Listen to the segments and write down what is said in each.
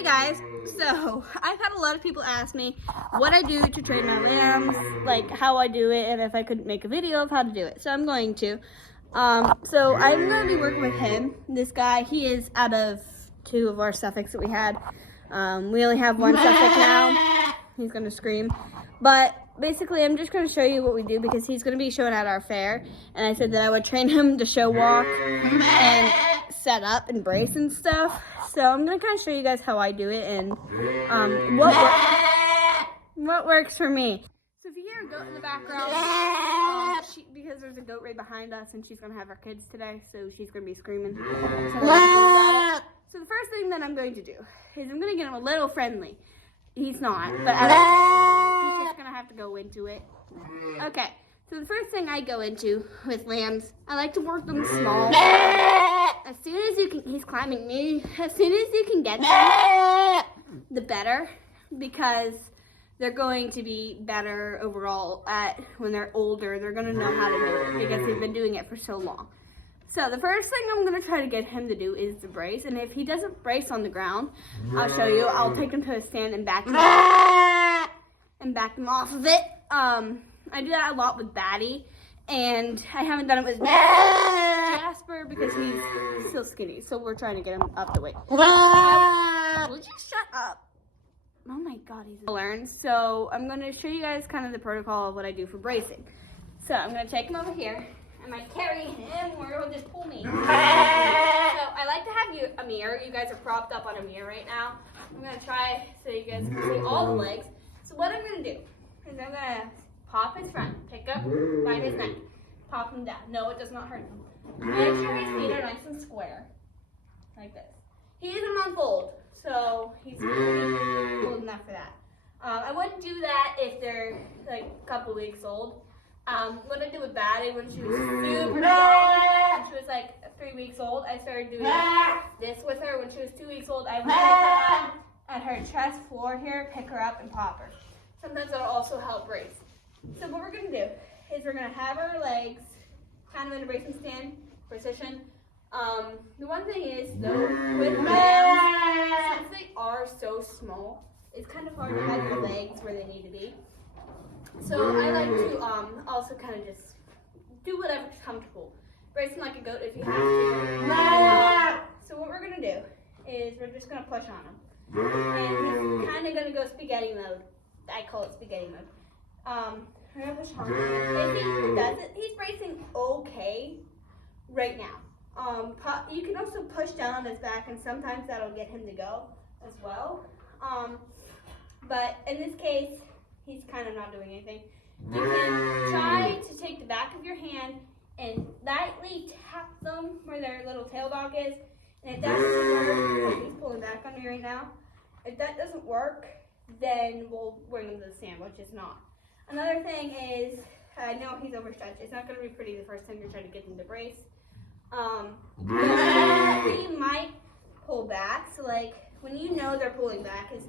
Hey guys, so I've had a lot of people ask me what I do to train my lambs, like how I do it, and if I could make a video of how to do it. So I'm going to. So I'm going to be working with him. This guy, he is out of 2 of our Suffolks that we had. We only have 1 Suffolk now. He's going to scream. But basically, I'm just going to show you what we do because he's going to be showing at our fair. And I said that I would train him to show walk and set up and brace and stuff. So I'm going to kind of show you guys how I do it and what works for me. So if you hear a goat in the background, because there's a goat right behind us and she's going to have her kids today, so she's going to be screaming. So the first thing that I'm going to do is I'm going to get him a little friendly. He's not, but he's just going to have to go into it. Okay, so the first thing I go into with lambs, I like to work them small. As soon as you can, he's climbing me. As soon as you can get them, the better, because they're going to be better overall at when they're older. They're going to know how to do it because they've been doing it for so long. So the first thing I'm going to try to get him to do is to brace. And if he doesn't brace on the ground, I'll show you. I'll take him to a stand and back him off of it. I do that a lot with Batty. And I haven't done it with Jasper because he's still skinny. So we're trying to get him up the weight. Would you shut up? Oh my God, he's learned. So I'm going to show you guys kind of the protocol of what I do for bracing. So I'm going to take him over here. I might carry him or he'll just pull me. So I like to have a mirror. You guys are propped up on a mirror right now. I'm going to try so you guys can see all the legs. So what I'm going to do is I'm going to pop his front, pick up by his neck, pop him down. No, it does not hurt him. Make sure his feet are nice and square, like this. He is a month old, so he's really old enough for that. I wouldn't do that if they're like a couple weeks old. What I did with Batty when she was super young, when she was like 3 weeks old, I started doing this with her. When she was 2 weeks old, I would pick her up at her chest floor here, pick her up and pop her. Sometimes that'll also help brace. So what we're going to do is we're going to have our legs kind of in a bracing stand position. The one thing is, though, with lambs, since they are so small, it's kind of hard to have your legs where they need to be. So I like to also kind of just do whatever's comfortable. Brace them like a goat if you have to. So what we're going to do is we're just going to push on him. And he's kind of going to go spaghetti mode. I call it spaghetti mode. We're going to push on him. If he does it, he's bracing okay right now. You can also push down on his back, and sometimes that'll get him to go as well. But in this case, he's kind of not doing anything. You can try to take the back of your hand and lightly tap them where their little tail dog is. And if that doesn't work, he's pulling back on me right now. If that doesn't work, then we'll bring him to the stand, which is not. Another thing is, I know he's overstretched. It's not going to be pretty the first time you're trying to get him to brace. He might pull back. So like when you know they're pulling back is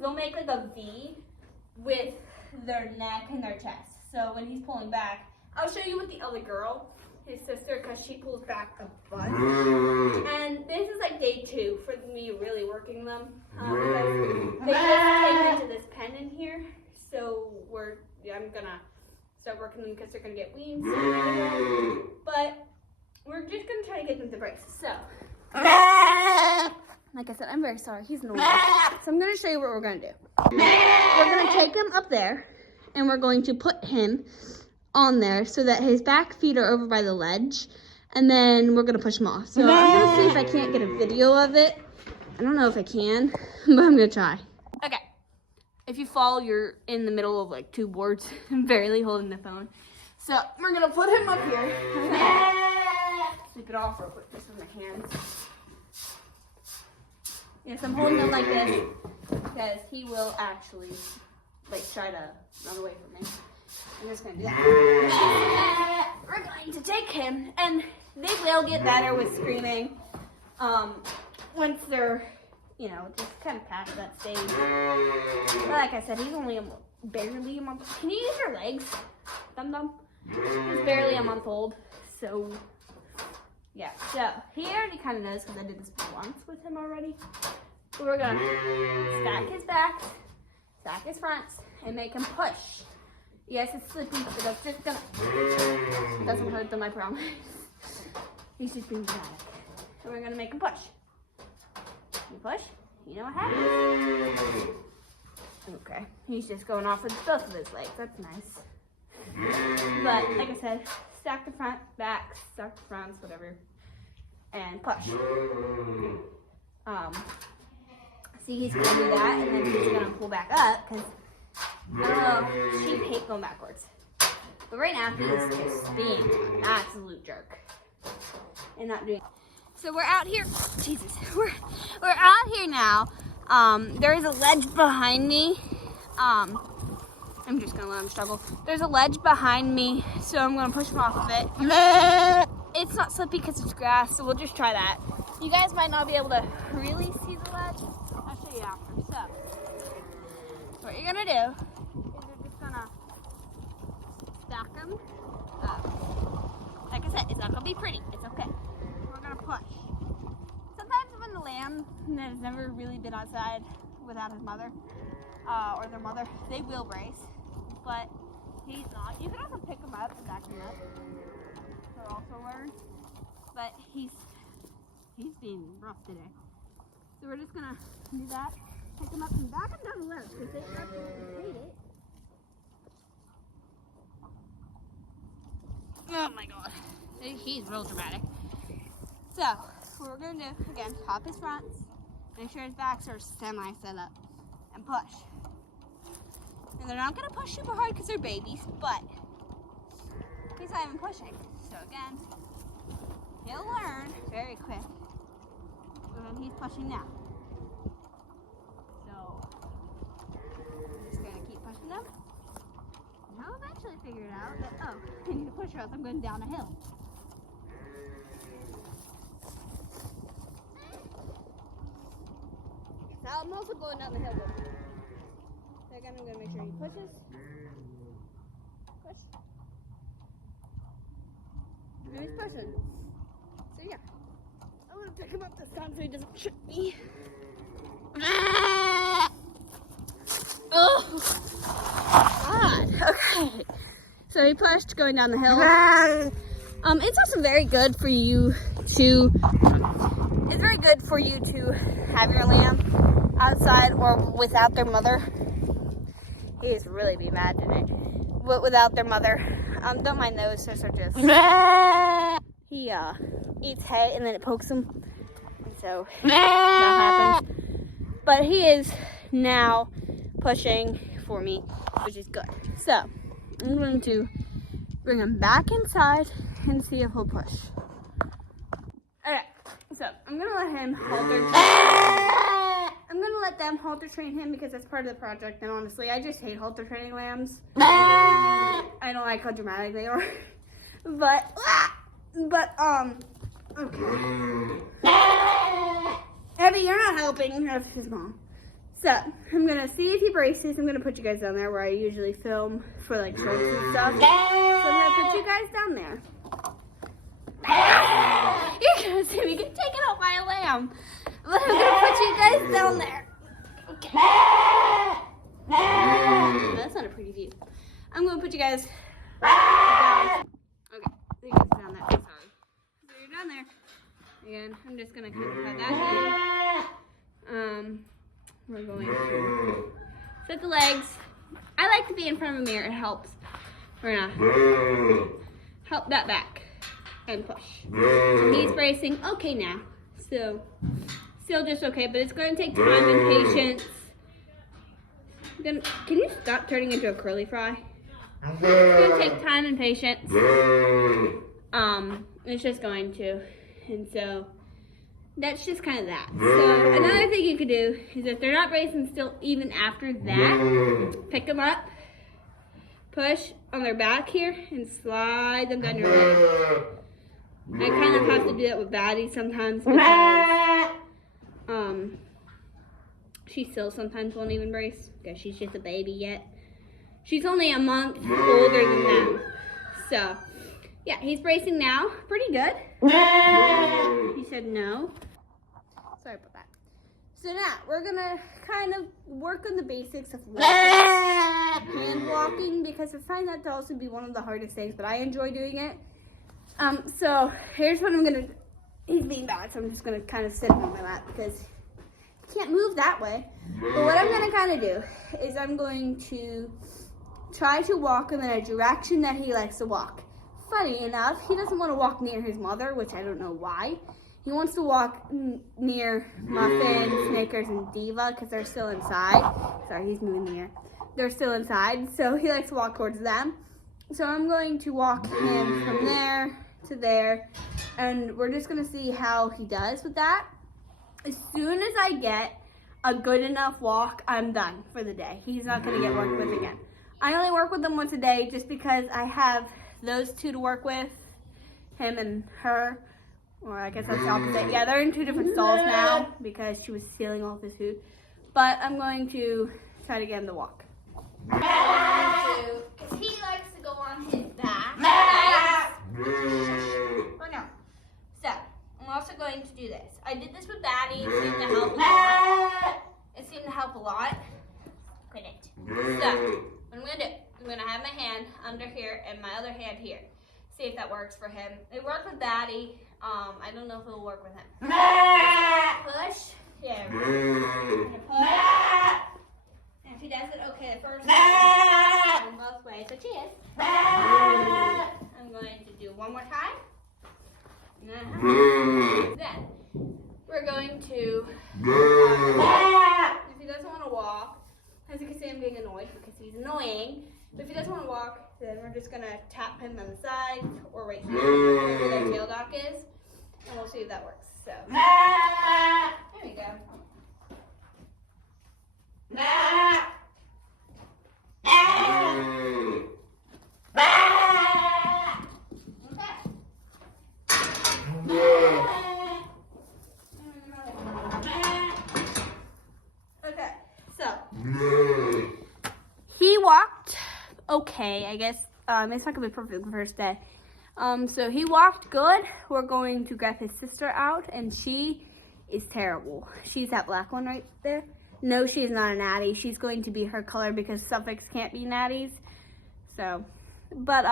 they'll make like a V with their neck and their chest. So when he's pulling back, I'll show you with the other girl, his sister, because she pulls back a bunch. And this is like day 2 for me really working them. Because they just came into this pen in here. So I'm gonna start working them because they're gonna get weaned soon. But we're just gonna try to get them to brace. So like I said, I'm very sorry. He's annoying. So I'm going to show you what we're going to do. We're going to take him up there, and we're going to put him on there so that his back feet are over by the ledge, and then we're going to push him off. So I'm going to see if I can't get a video of it. I don't know if I can, but I'm going to try. Okay. If you fall, you're in the middle of like 2 boards. I'm barely holding the phone. So we're going to put him up here. Sweep it off real quick just with my hands. Yes, I'm holding him like this because he will actually like try to run away from me. I'm just going to do that. We're going to take him, and they will get better with screaming once they're, just kind of past that stage. But like I said, he's only barely a month. Can you use your legs, Dum Dum? He's barely a month old, so Yeah, so he already kind of knows because I did this once with him already. So we're gonna stack his backs, stack his fronts, and make him push. Yes, it's slippy, but that's just gonna, it doesn't hurt them, I promise. He's just being dramatic. So we're gonna make him push. You push, you know what happens. Okay, he's just going off with both of his legs, that's nice. But like I said, stack the front, backs, stack the fronts, whatever, and push. See, he's gonna do that, and then he's gonna pull back up, because I don't know, sheep hate going backwards. But right now, he's just being an absolute jerk and not doing. So we're out here, Jesus, we're out here now. There is a ledge behind me. I'm just gonna let him struggle. There's a ledge behind me, so I'm gonna push him off of it. It's not slippy because it's grass, so we'll just try that. You guys might not be able to really see the ledge. I'll show you after. So, what you're gonna do is you're just gonna stack them up. Like I said, it's not gonna be pretty. It's okay. We're gonna push. Sometimes when the lamb has never really been outside without his mother, or their mother, they will brace, but he's not. You can also pick him up and back him up. They'll also learn, but he's being rough today. So we're just gonna do that, pick him up and back him down the ledge because they absolutely hate it. Oh my god, he's real dramatic. So what we're gonna do again, hop his fronts, make sure his backs are semi set up, and push. And they're not gonna push super hard because they're babies, but he's not even pushing. So again, he'll learn very quick. And he's pushing now. So I'm just gonna keep pushing them. And I'll eventually figure it out that, oh, I need to push her else I'm going down a hill. So I'm also going down the hill with him. So again, I'm gonna make sure he pushes. Push. And he's pushing. So yeah. I'm gonna pick him up this time so he doesn't trip me. Oh God. Okay. So he pushed going down the hill. It's also very good for you to have your lamb outside or without their mother. He is really being mad today. But without their mother. Don't mind those, those are just he eats hay and then it pokes him. And so that happens. But he is now pushing for me, which is good. So I'm going to bring him back inside and see if he'll push. Alright, so I'm gonna let him halter train. I'm gonna let them halter train him because that's part of the project, and honestly I just hate halter training lambs. I don't like how dramatic they are. But okay. Abby, you're not helping. That's his mom. So I'm gonna see if he braces. I'm gonna put you guys down there where I usually film for like shorts and stuff. So I'm gonna put you guys down there. You're gonna see me get taken out by a lamb. But I'm gonna put you guys down there. Okay. That's not a pretty view. I'm gonna put you guys down. Okay, you guys are down there. Sorry. So you're down there. Again, I'm just gonna kind of have that in. We're going to set the legs. I like to be in front of a mirror. It helps. We're gonna help that back and push. So he's bracing okay now. So still just okay, but it's going to take time and patience. Can you stop turning into a curly fry? It's going to take time and patience. It's just going to. And so that's just kind of that. So another thing you could do is if they're not bracing still even after that, pick them up, push on their back here, and slide them down your leg. I kind of have to do that with Batty sometimes because she still sometimes won't even brace because she's just a baby yet. She's only a month older than them. So yeah, he's bracing now. Pretty good. He said no. Sorry about that. So now we're gonna kind of work on the basics of walking, hand walking, because I find that to also be one of the hardest things, but I enjoy doing it. So here's what I'm gonna. He's being bad, so I'm just gonna kind of sit him on my lap because he can't move that way. But what I'm gonna kind of do is I'm going to try to walk him in a direction that he likes to walk. Funny enough, he doesn't want to walk near his mother, which I don't know why. He wants to walk near Muffin, Snickers, and Diva because they're still inside. Sorry, he's moving the air. They're still inside, so he likes to walk towards them. So I'm going to walk him from there to there, and we're just going to see how he does with that. As soon as I get a good enough walk, I'm done for the day. He's not going to get worked with again. I only work with them once a day just because I have those two to work with, him and her. Or I guess that's the opposite. Yeah, they're in two different stalls now because she was stealing all of his food. But I'm going to try to get him to walk. Because he likes to go on his back. Or no. So, I'm also going to do this. I did this with Batty. It seemed to help a lot. It seemed to help a lot. Quit it. So, what I'm going to do, I'm going to have my hand under here and my other hand here. See if that works for him. It worked with Batty. I don't know if it'll work with him. Push. Yeah. Push. And if he does it okay the first time, both ways, which he is. I'm going to do one more time. Then we're going to, if he doesn't want to walk, as you can see I'm getting annoyed because he's annoying, but if he doesn't want to walk, then we're just going to tap him on the side or right here where the tail dock is, and we'll see if that works. So, there we go. Okay, so he walked okay, I guess. It's not gonna be perfect the first day. So he walked good. We're going to grab his sister out, and she is terrible. She's that black one right there. No, she's not a natty. She's going to be her color because Suffolks can't be natties. So, but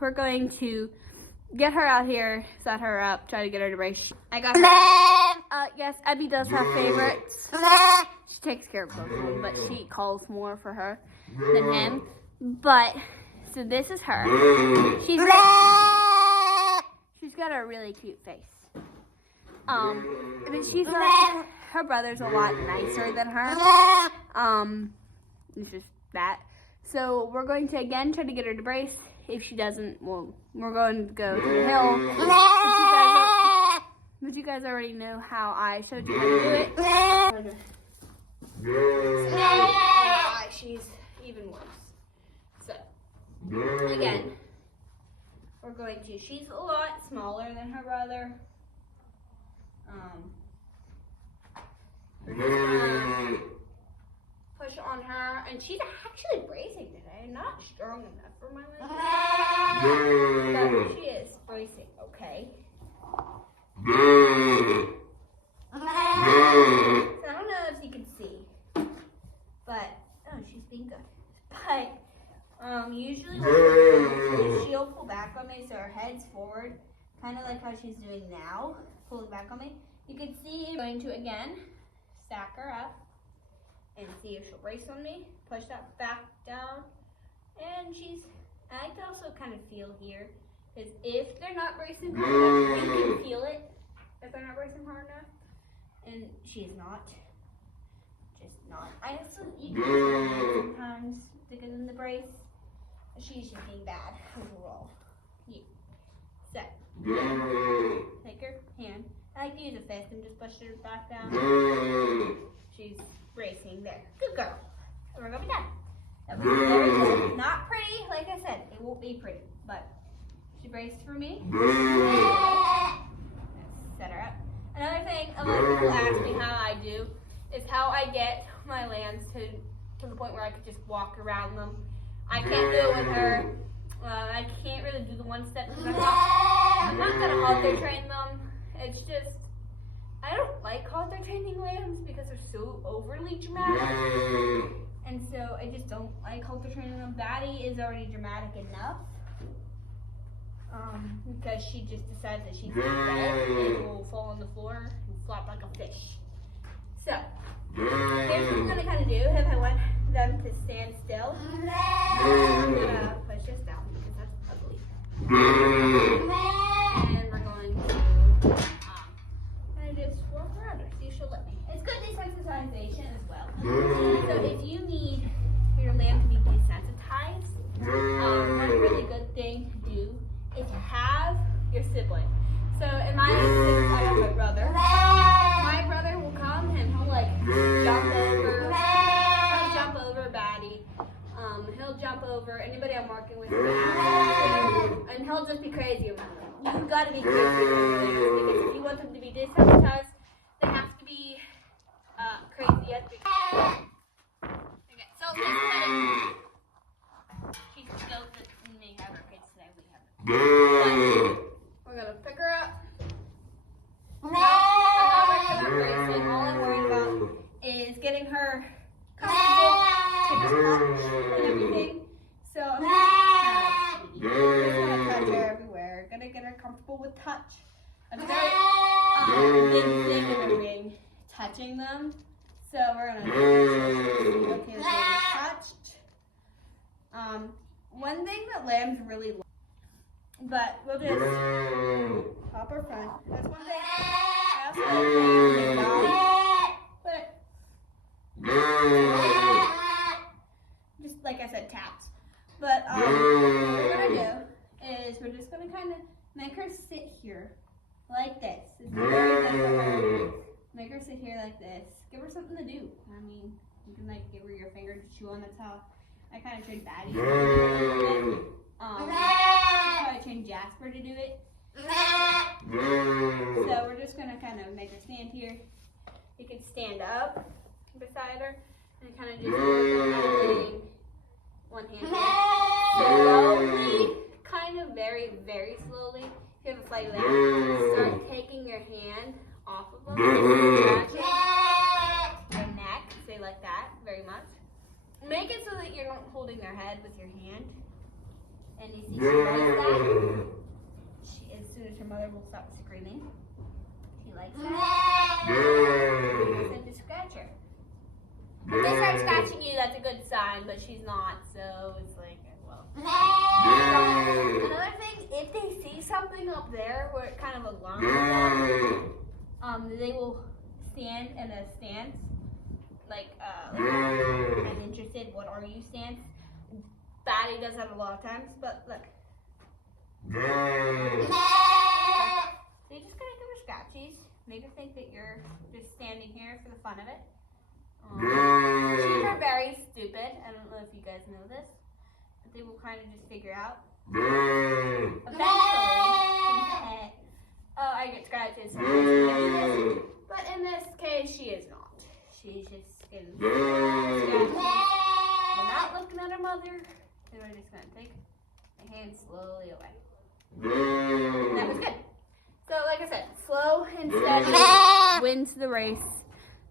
we're going to get her out here, set her up, try to get her to brace. I got her. Yes, Abby does have favorites. She takes care of both of them, but she calls more for her than him. But, so this is her. She's got a really cute face. She's not, her brother's a lot nicer than her. It's just that. So we're going to again try to get her to brace. If she doesn't, well, we're going to go to the hill. But you guys already know how I showed you how to do it. She's even worse. So, again, we're going to, she's a lot smaller than her brother. We're just gonna push on her, and she's actually bracing today. Not strong enough for my leg. But she is bracing, okay? So I don't know if you can see, but oh, she's being good. But usually she'll pull back on me, so her head's forward, kind of like how she's doing now, pulling back on me. You can see I'm going to again stack her up and see if she'll brace on me. Push that back down, and I can also kind of feel here, because if they're not bracing hard enough, you can feel it. If they're not bracing hard enough, and she's not, just not. I also, you can sometimes to get in the brace. She's just being bad overall. Yeah. Set. Take her hand. I like to use a fist and just push her back down. She's bracing there. Good girl. And we're gonna be done. That was very good. Not pretty, like I said. It won't be pretty, but she braced for me. Set her up. Another thing, a lot of people ask me how I do, is how I get my lands to the point where I could just walk around them. I can't do it with her. I can't really do the one step because I'm not gonna halter train them. It's just, I don't like halter training lambs because they're so overly dramatic. And so I just don't like halter training them. Batty is already dramatic enough. Because she just decides that she's dead and will fall on the floor and flop like a fish. So, here's what I'm gonna kind of do. If I want them to stand still, I'm gonna push this down because that's ugly. And we're going to just walk around her, see if she'll let me. It's good desensitization as well. So if you need your lamb to be desensitized, one really good thing to do is have your sibling. So in my instance, I have my brother. My brother will come and he'll like jump over Batty. He'll jump over anybody I'm working with, and he'll just be crazy about it. You've got to be crazy because if you want them to be desensitized, they have to be crazy at the beginning. Okay, so she's still may have her kids today. We have her. We're gonna pick her up. I'm not worried about racing. All I'm worried about is getting her comfortable to touch and everything. So I'm gonna touch her everywhere. Gonna get her comfortable with touch. A very big thing in being touching them. So we're gonna okay with being touched. One thing that lambs really like, but we'll just pop her front. That's one thing. I also like just like I said, taps. But what we're gonna do is we're just gonna kind of make her sit here like this. It's very good for her. Make her sit here like this. Give her something to do. I mean, you can like give her your finger to chew on. That's how I kind of trained Batty. I trained Jasper to do it. So we're just gonna kind of make her stand here. You can stand up beside her and kind of just holding one hand here. Slowly, kind of very, very slowly. If you have a flight lamb, start taking your hand off of them. Scratching their neck, say like that, very much. Make it so that you're not holding their head with your hand. And you see she likes that. As soon as her mother will stop screaming, she likes that. I said to scratch her. If they start scratching you, that's a good sign, but she's not, so it's like, well. Another thing, if they see something up there where it kind of alarms them, they will stand in a stance, like I'm interested, what are you stance? Batty does that a lot of times, but look. So you're just gonna give her scratchies. Make her think that you're just standing here for the fun of it. Sheep are very stupid. I don't know if you guys know this, but they will kind of just figure out. Eventually, I get scratches. But in this case, she is not. She's just getting scratches. We're not looking at her mother. So we're just gonna take my hand slowly away. And that was good. So like I said, slow and steady wins the race.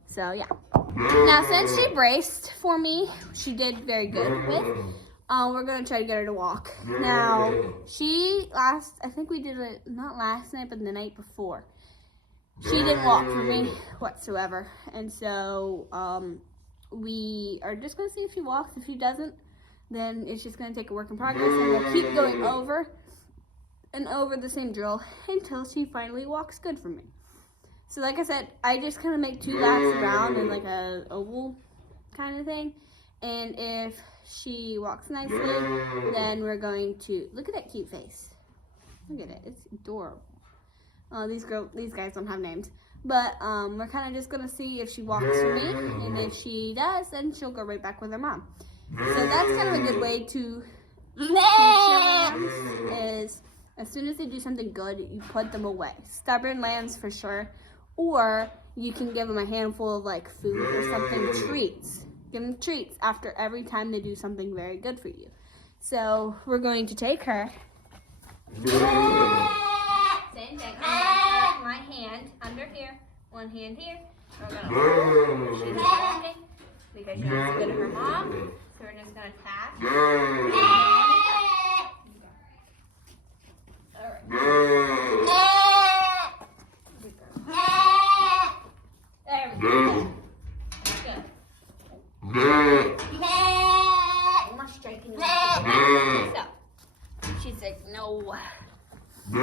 So yeah. Now since she braced for me, she did very good with. We're gonna try to get her to walk. Now I think we did it not last night, but the night before. She didn't walk for me whatsoever, and so we are just gonna see if she walks. If she doesn't, then it's just gonna take a work in progress, and we'll keep going over and over the same drill until she finally walks good for me. So like I said, I just kind of make 2 laps around in like a oval kind of thing. And if she walks nicely, then we're going to, look at that cute face. Look at it, it's adorable. These guys don't have names. But we're kind of just gonna see if she walks for me. And if she does, then she'll go right back with her mom. So that's kind of a good way to teach your lambs is, as soon as they do something good, you put them away. Stubborn lambs for sure. Or you can give them a handful of like food or something, treats. Give them treats after every time they do something very good for you. So we're going to take her. Same thing. My hand under here, one hand here. We're gonna she's attacking because she wants to go to her mom. So we're just gonna attack. Alright. There we go. Good. I'm not striking you. So she's like, no. So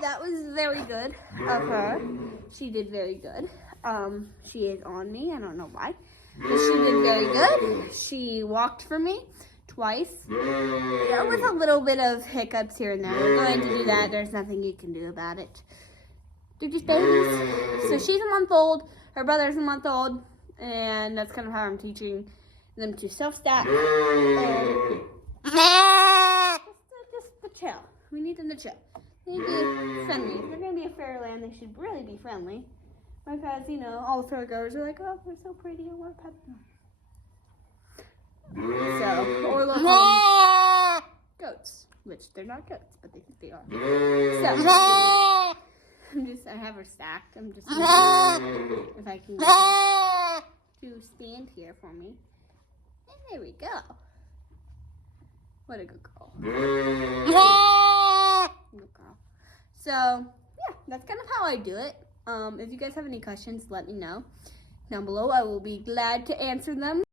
that was very good of her. She did very good. She is on me. I don't know why. But she did very good. She walked for me twice. Yeah, with a little bit of hiccups here and there. We're going to do that. There's nothing you can do about it. They're just babies. So she's a month old. Her brother's a month old. And that's kind of how I'm teaching them to self-stack. Just the chill. We need them to chill. They need to be friendly. If they're going to be a fairyland, they should really be friendly. Because, you know, all the fairgoers are like, oh, they're so pretty. I want to pet them. So, or little goats. Which they're not goats, but they think they are. So, I have her stacked. I'm just going to if I can get her to stand here for me. And there we go. What a good girl. Good girl. So, yeah, that's kind of how I do it. If you guys have any questions, let me know down below. I will be glad to answer them.